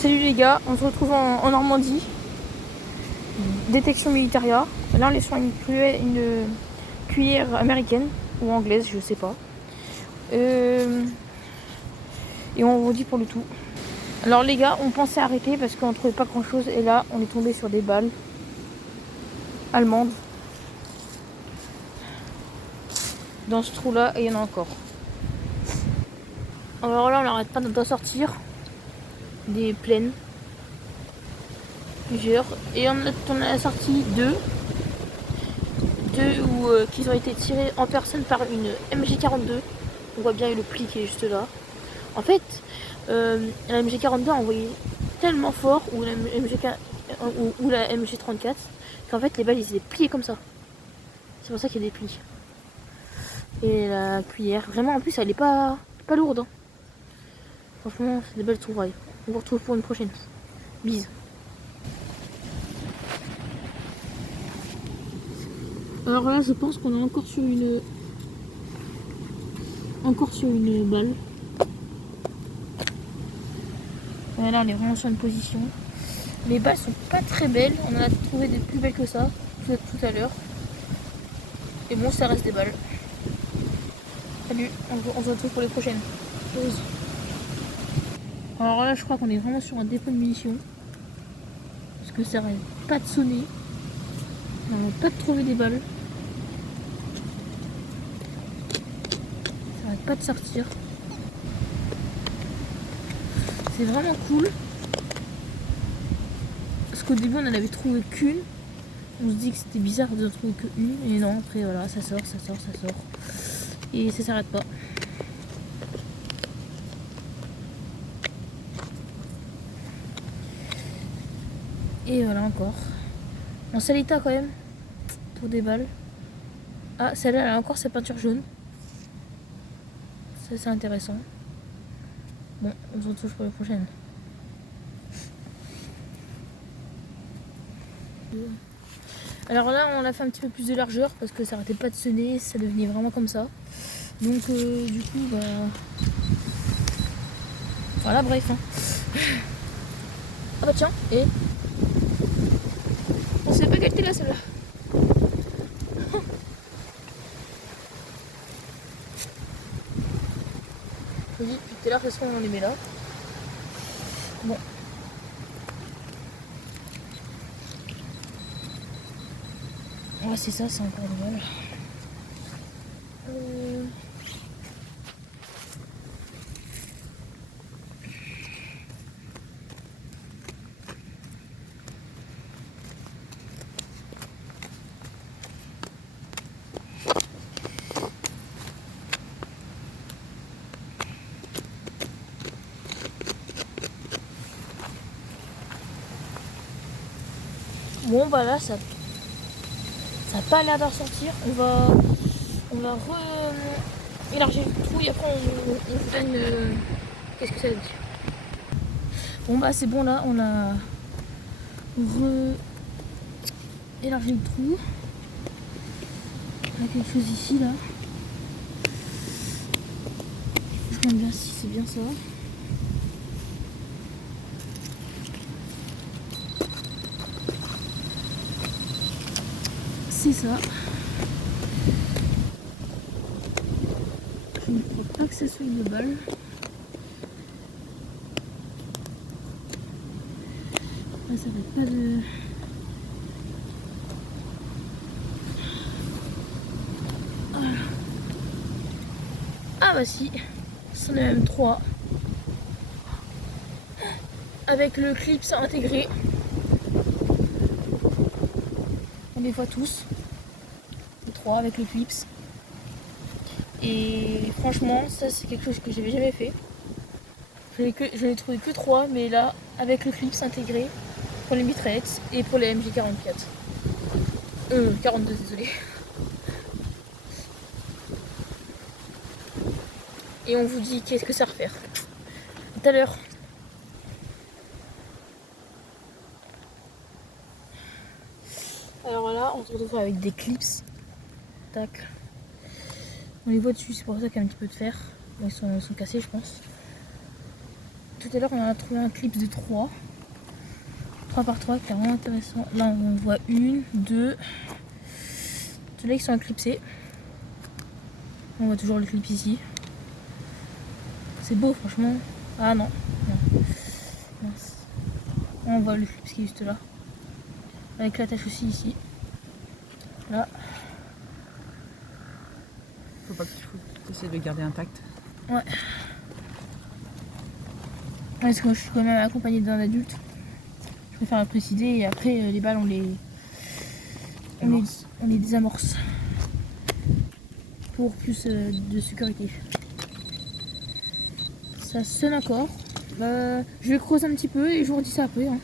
Salut les gars, on se retrouve en Normandie. Détection Militaria. Là on est sur une cuillère américaine ou anglaise, je sais pas. Et on vous dit pour le tout. Alors les gars, on pensait arrêter parce qu'on trouvait pas grand chose et là on est tombé sur des balles allemandes. Dans ce trou là et il y en a encore. Alors là on n'arrête pas d'en sortir des plaines. Plusieurs. Et on a sorti deux qui ont été tirés en personne par une MG42. On voit bien le pli qui est juste là. En fait, la MG42 a envoyé tellement fort, ou la MG34, qu'en fait les balles ils étaient pliées comme ça. C'est pour ça qu'il y a des plis. Et la cuillère, vraiment en plus elle est pas lourde. Hein. Franchement, c'est des belles trouvailles. On vous retrouve pour une prochaine. Bise. Alors là, je pense qu'on est encore sur une balle. Et là, on est vraiment sur une position. Les balles sont pas très belles. On en a trouvé des plus belles que ça tout à l'heure. Et bon, ça reste des balles. Salut, on se retrouve pour les prochaines. Pause. Alors là, je crois qu'on est vraiment sur un dépôt de munitions. Parce que ça arrête pas de sonner. On n'arrête pas de trouver des balles. Ça arrête pas de sortir. C'est vraiment cool. Parce qu'au début, on en avait trouvé qu'une. On se dit que c'était bizarre de ne trouver qu'une. Et non, après, voilà, ça sort. Et ça s'arrête pas. Et voilà encore. En sale état quand même. Pour des balles. Ah, celle-là, elle a encore sa peinture jaune. Ça, c'est intéressant. Bon, on se retrouve pour la prochaine. Alors là, on a fait un petit peu plus de largeur parce que ça arrêtait pas de sonner, ça devenait vraiment comme ça. Donc, du coup, bah. Voilà, bref. Hein. Ah bah tiens, et. On sait pas quelle était là celle-là. Je me dis depuis tout à l'heure, c'est ce qu'on les met là. Bon. Ouais, c'est ça, c'est encore des balles. Bon bah là ça a pas l'air de ressortir. On va élargir le trou et après on vous donne qu'est-ce que ça veut dire. Bon bah c'est bon, là on a élargi le trou. On a quelque chose ici là. Je regarde bien si c'est bien ça. C'est ça. Je ne crois pas que ça soit une balle. Là, ça va pas de. Voilà. Ah bah si, c'en est même 3. Avec le clip intégré. On les voit tous. Les 3 avec le clips. Et franchement, ça c'est quelque chose que j'avais jamais fait. Je n'ai trouvé que 3, mais là, avec le clips intégré pour les mitraillettes et pour les MG44. 42, désolé. Et on vous dit qu'est-ce que ça va faire. Tout à l'heure. Alors là, on se retrouve avec des clips. Tac. On les voit dessus, c'est pour ça qu'il y a un petit peu de fer. Ils sont cassés, je pense. tout à l'heure on a trouvé un clip de 3 par 3 qui est vraiment intéressant. Là on voit 1, 2. Ceux-là qui sont éclipsés. On voit toujours le clip ici. C'est beau franchement. Ah non. Mince. On voit le clip qui est juste là. Avec l'attache aussi ici. Là. Faut pas que tu essaies de le garder intact. Ouais. Parce que moi je suis quand même accompagnée d'un adulte. Je préfère le préciser et après les balles on les désamorce. Pour plus de sécurité. Ça sonne encore. Je vais creuser un petit peu et je vous redis ça après. Hein.